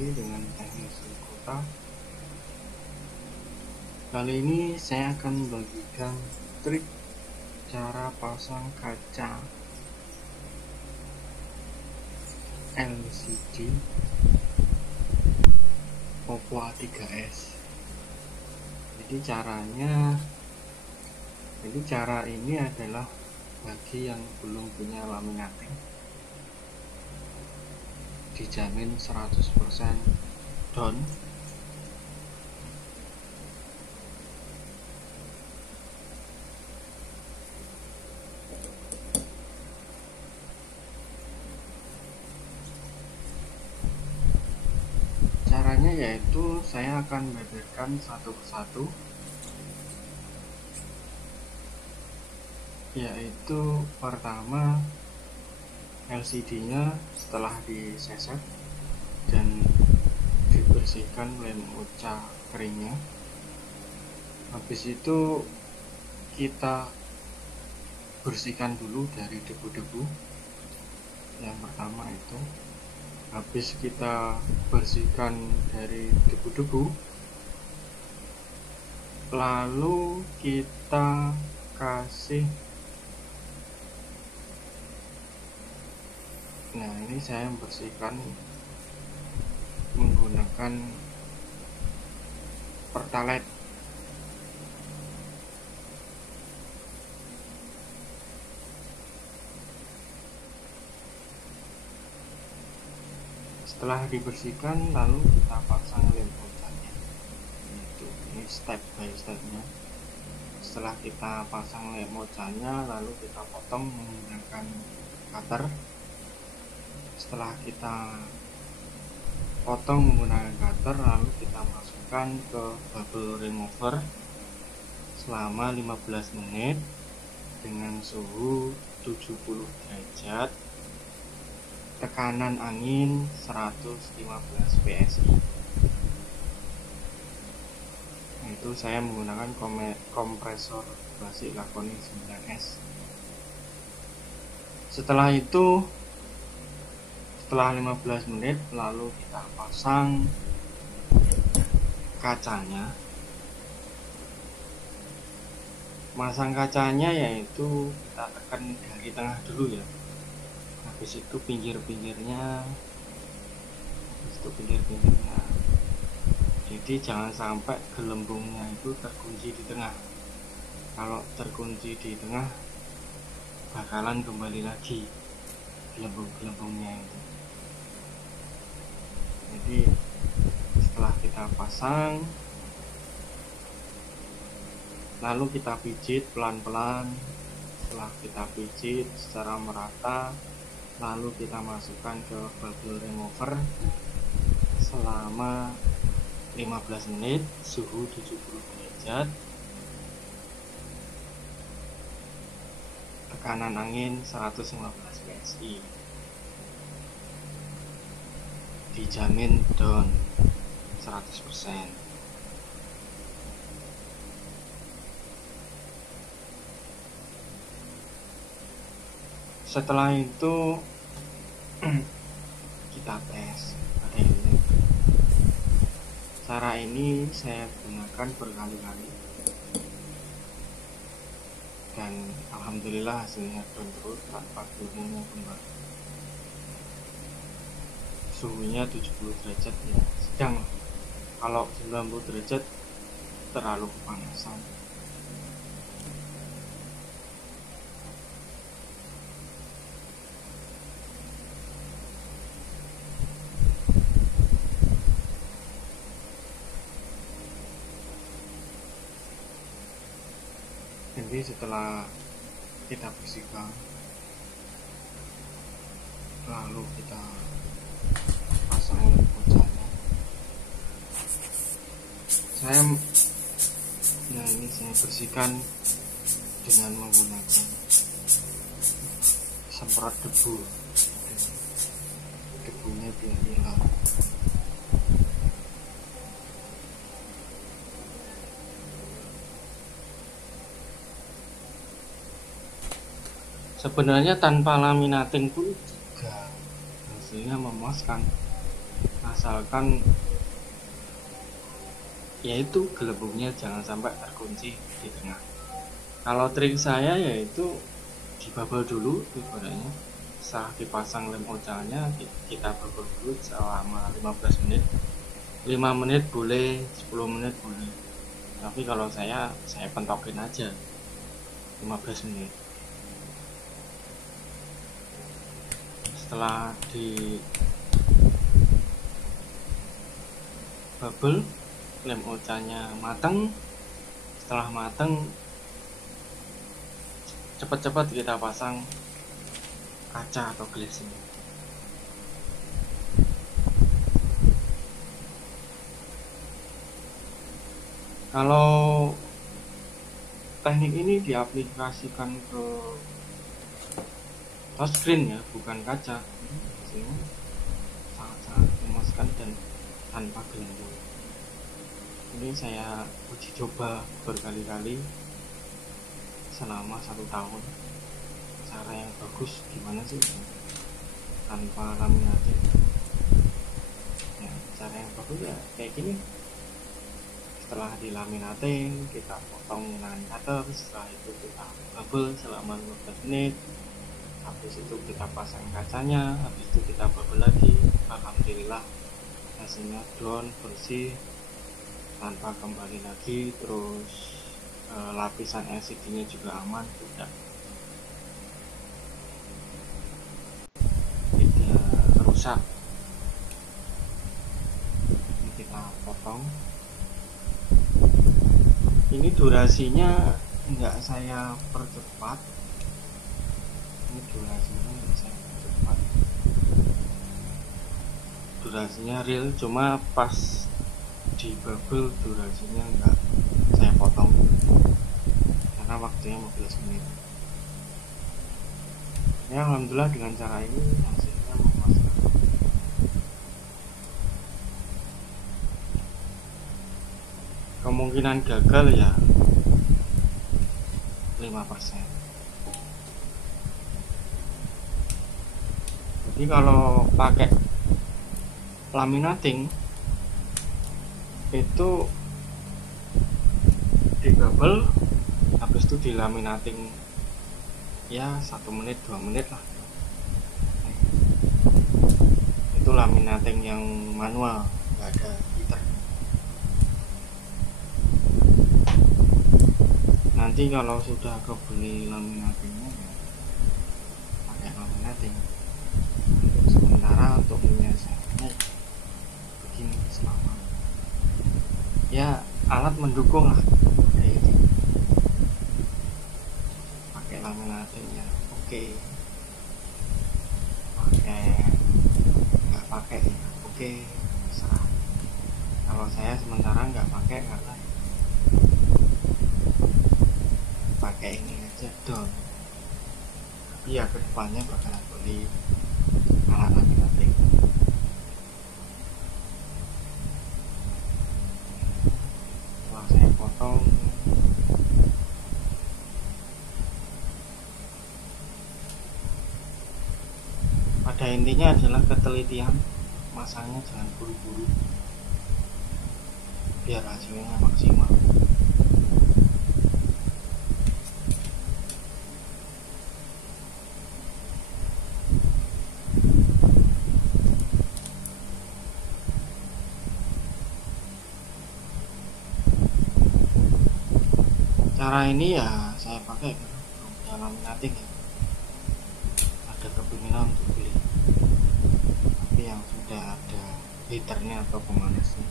lagi dengan teknik kota. Kali ini saya akan membagikan trik cara pasang kaca LCD Oppo A3s. Jadi cara ini adalah bagi yang belum punya laminating, dijamin 100% down. Caranya yaitu saya akan beberkan satu persatu, yaitu pertama LCD-nya setelah diseset dan dibersihkan lemotcha keringnya. Habis itu kita bersihkan dulu dari debu-debu. Yang pertama itu, habis kita bersihkan dari debu-debu, lalu kita kasih, nah ini saya membersihkan menggunakan pertalite. Setelah dibersihkan, lalu kita pasang lemotchanya. Ini step by stepnya. Setelah kita pasang lemotchanya, lalu kita potong menggunakan cutter. Setelah kita potong menggunakan cutter, lalu kita masukkan ke bubble remover selama 15 menit dengan suhu 70 derajat, tekanan angin 115 PSI. Itu saya menggunakan kompresor basic Lakoni 9S. Setelah 15 menit, lalu kita pasang kacanya. Masang kacanya yaitu kita tekan dari tengah dulu ya. Habis itu pinggir-pinggirnya, jadi jangan sampai gelembungnya itu terkunci di tengah. Kalau terkunci di tengah, bakalan kembali lagi gelembung-gelembungnya itu. Jadi setelah kita pasang, lalu kita pijit pelan-pelan. Setelah kita pijit secara merata, lalu kita masukkan ke bubble remover selama 15 menit, suhu 70 derajat, tekanan angin 115 PSI, dijamin down 100%. Setelah itu kita tes pada ini. Cara ini saya gunakan berkali-kali dan alhamdulillah hasilnya terus tanpa turunnya kembali. Suhunya 70 derajat ya, sedang. Kalau 90 derajat terlalu kepanasan. Jadi setelah kita bersihkan, lalu kita pasang lemotchanya. Saya bersihkan dengan menggunakan semprot debu. Debunya biar hilang. Sebenarnya tanpa laminating pun juga hasilnya memuaskan. asalkan yaitu gelembungnya jangan sampai terkunci di tengah. Kalau trik saya yaitu dibubble dulu ibaratnya, setelah dipasang lem ocalnya kita bubble dulu selama 15 menit. 5 menit boleh, 10 menit boleh, tapi kalau saya pentokin aja 15 menit. Setelah di bubble, lem ocanya matang. Setelah matang, cepat-cepat kita pasang kaca atau gelas ini. Kalau teknik ini diaplikasikan ke touchscreen ya, bukan kaca, hasilnya sangat-sangat memuaskan dan tanpa gelembung. Ini saya uji coba berkali-kali selama 1 tahun. Cara yang bagus gimana sih tanpa laminating? Ya, cara yang bagus ya kayak gini. Setelah dilaminating, kita potong dengan cutter. Setelah itu kita bubble selama 15 menit. Habis itu kita pasang kacanya. Habis itu kita bubble lagi. Alhamdulillah hasilnya down, bersih, tanpa kembali lagi. Terus lapisan LCD nya juga aman, tidak rusak. Ini kita potong. Ini durasinya enggak saya percepat. Ini durasinya enggak saya percepat. Durasinya real, cuma pas di bubble durasinya enggak saya potong karena waktunya 15 menit. Ya alhamdulillah dengan cara ini hasilnya memuaskan. Kemungkinan gagal ya 5%. Jadi kalau pakai laminating itu di bubble, habis itu di laminating ya 1 menit 2 menit lah. Itu laminating yang manual, nggak ada heater. Nanti kalau sudah kebeli laminatingnya ya pakai laminating. Untuk sementara untuk menyelesaikannya begini selama ya alat mendukung lah, kayak gitu. Pakai laminatingnya oke. Pakai nggak pakai ya oke, terserah. Kalau saya sementara nggak pakai karena pakai ini aja down, tapi ya kedepannya bakalan beli alat laminating. Setelah saya potong, pada intinya adalah ketelitian, masangnya jangan buru-buru biar hasilnya maksimal. Cara ini ya saya pakai dalam laminating ya. Ada kepinginan untuk beli, tapi yang sudah ada heaternya atau pemanasnya.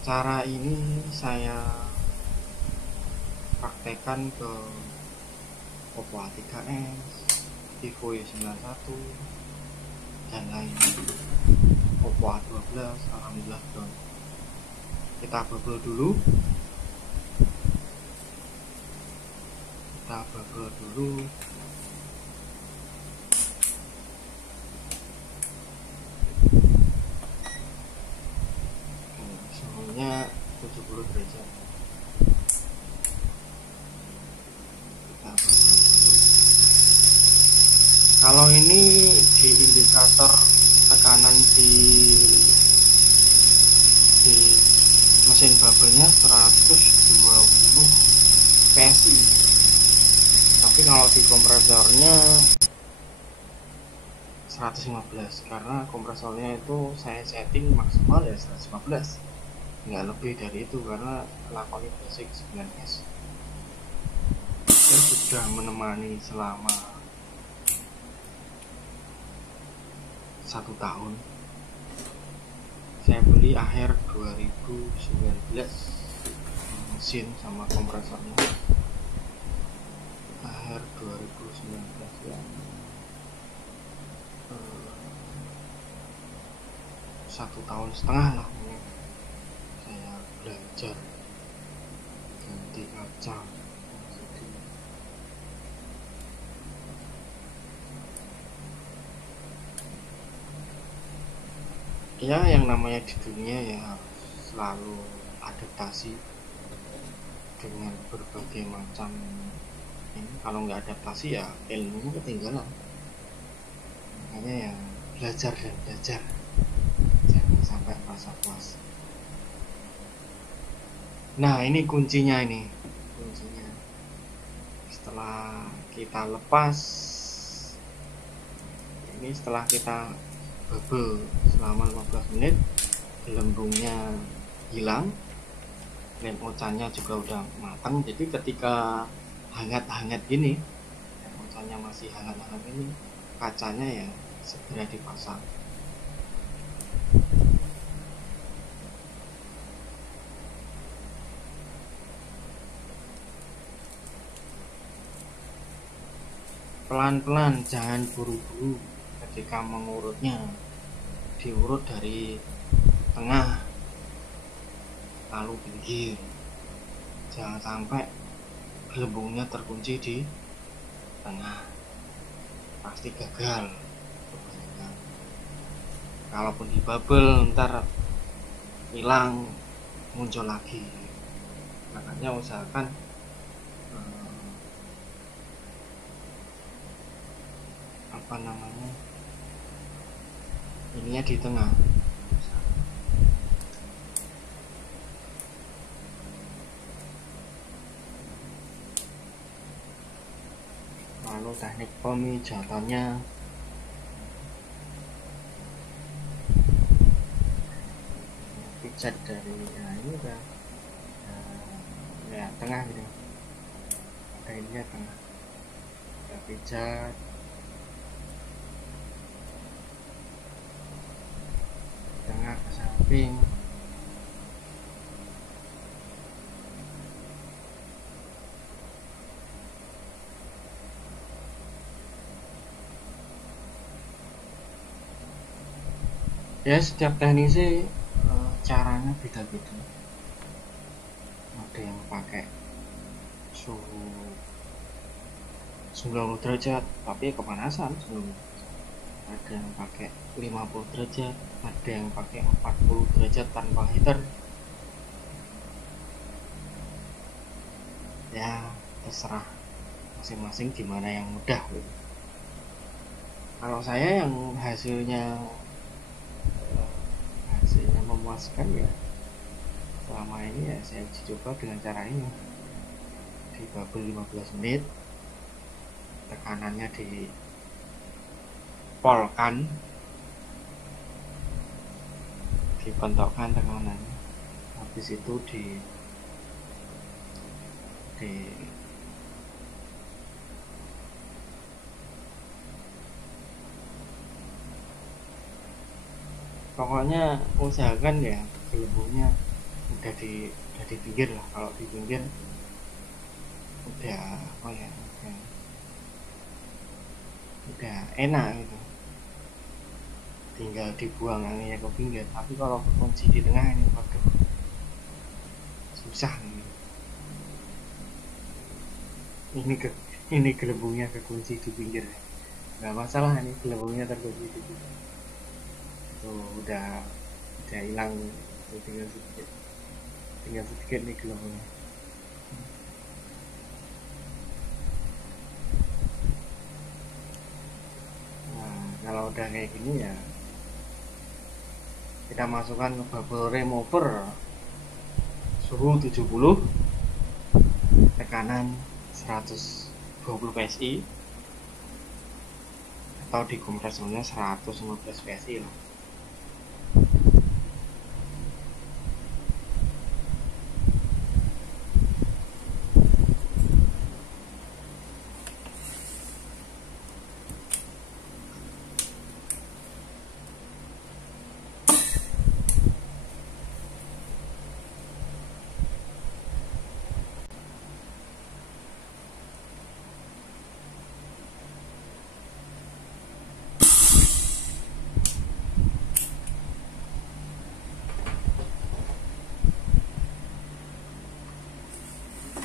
Cara ini saya praktekkan ke Oppo A3s, Vivo Y91 dan lainnya. Oppo A12 alhamdulillah down. Kita bubble dulu. Suhunya 70 derajat. Kita bubble dulu. Kalau ini di indikator tekanan di mesin bubble-nya 120 PSI, tapi kalau di kompresornya 115, karena kompresornya itu saya setting maksimal ya 115, nggak lebih dari itu, karena lakoni basic 9S. Saya sudah menemani selama 1 tahun. Saya beli akhir 2019 mesin sama kompresornya, akhir 2019 ya. 1,5 tahun lah ini saya belajar ganti kaca. Ya, yang namanya di dunia ya selalu adaptasi dengan berbagai macam ini. Kalau nggak adaptasi ya ilmunya ketinggalan. Makanya ya belajar dan belajar, jangan sampai merasa puas. Nah, ini kuncinya, setelah kita lepas ini, setelah kita bubble selama 15 menit, gelembungnya hilang, lem ocannya juga udah matang. Jadi ketika hangat-hangat gini, lem ocannya masih hangat-hangat ini, kacanya ya segera dipasang. Pelan-pelan, jangan buru-buru ketika mengurutnya. Diurut dari tengah lalu pinggir, jangan sampai gelembungnya terkunci di tengah, pasti gagal. Kalaupun di bubble ntar hilang, muncul lagi. Makanya usahakan ininya di tengah. Lalu teknik pemijatannya, pijat dari ini udah ya tengah gitu, ada ininya tengah, kita pijat tengah ke samping. Ya, setiap teknik sih caranya beda-beda. Ada yang pakai suhu 90 derajat tapi kepanasan, ada yang pakai 50 derajat, ada yang pakai 40 derajat tanpa heater. Ya terserah masing-masing gimana yang mudah gitu. Kalau saya yang hasilnya memuaskan ya selama ini, ya saya uji coba dengan cara ini, di bubble 15 menit, tekanannya di polkan, dipentokkan tekanannya, habis itu di pokoknya usahakan ya gelembungnya udah di pinggir lah. Kalau di pinggir udah udah enak gitu, tinggal dibuang anginnya ke pinggir. Tapi kalau kunci di tengah ini, waduh, susah nih. Ini gelembungnya kekunci di pinggir, nggak masalah, ini gelembungnya terkunci di pinggir. Tuh udah hilang, tinggal sedikit nih gelembungnya. kalau udah kayak gini ya kita masukkan ke bubble remover, suhu 70, tekanan 120 psi, atau di kompresornya 115 psi lah.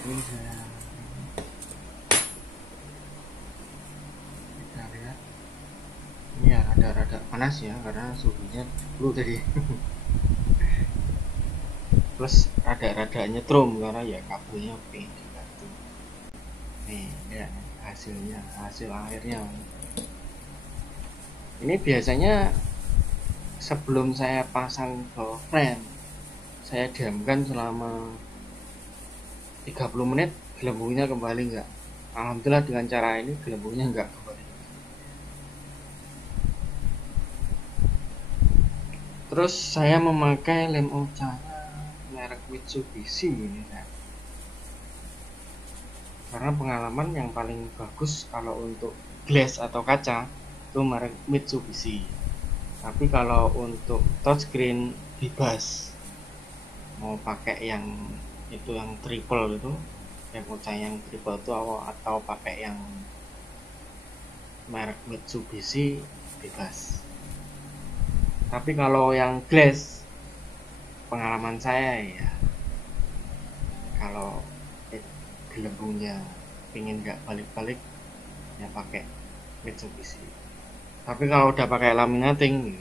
Ini kita lihat, ini ya rada-rada panas ya karena suhunya 10 tadi. Plus rada-rada nyetrum karena ya kabelnya pengen dibantu. Nih ya hasilnya, hasil akhirnya. Ini biasanya sebelum saya pasang ball frame, saya diamkan selama 30 menit, gelembungnya kembali enggak. Alhamdulillah dengan cara ini gelembungnya enggak kembali. Terus saya memakai lem Ocha merek Mitsubishi ini ya. Karena pengalaman yang paling bagus kalau untuk glass atau kaca itu merek Mitsubishi. Tapi kalau untuk touchscreen bebas, mau pakai yang itu yang triple itu, yang Ocha yang triple itu atau pakai yang merek Mitsubishi bebas. Tapi kalau yang glass, pengalaman saya ya, kalau gelembungnya pingin nggak balik-balik ya pakai Mitsubishi. Tapi kalau udah pakai laminating,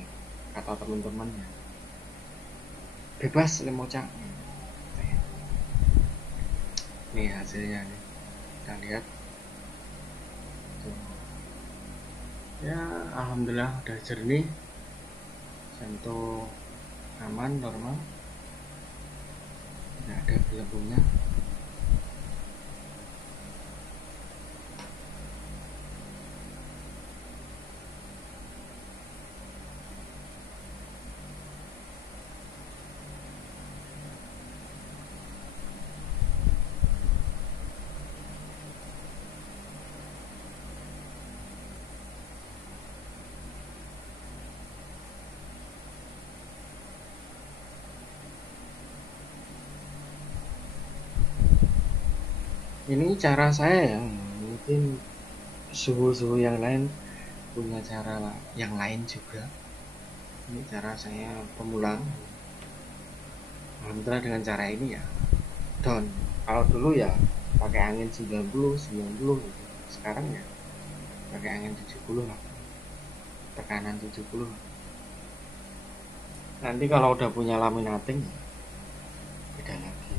kata teman-teman ya bebas lem Ocha. Nih hasilnya nih, kita lihat tuh. Ya alhamdulillah udah jernih, sentuh aman, normal, nggak ada gelembungnya. Ini cara saya ya, mungkin suhu-suhu yang lain punya cara yang lain juga. Ini cara saya pemula. Alhamdulillah dengan cara ini ya down. Kalau dulu ya pakai angin 90 gitu. Sekarang ya pakai angin 70 lah, tekanan 70. Nanti kalau udah punya laminating beda lagi.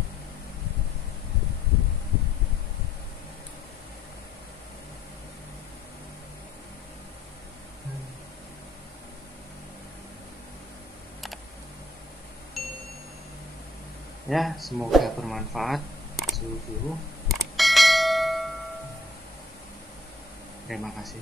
Ya semoga bermanfaat suhu. Terima kasih.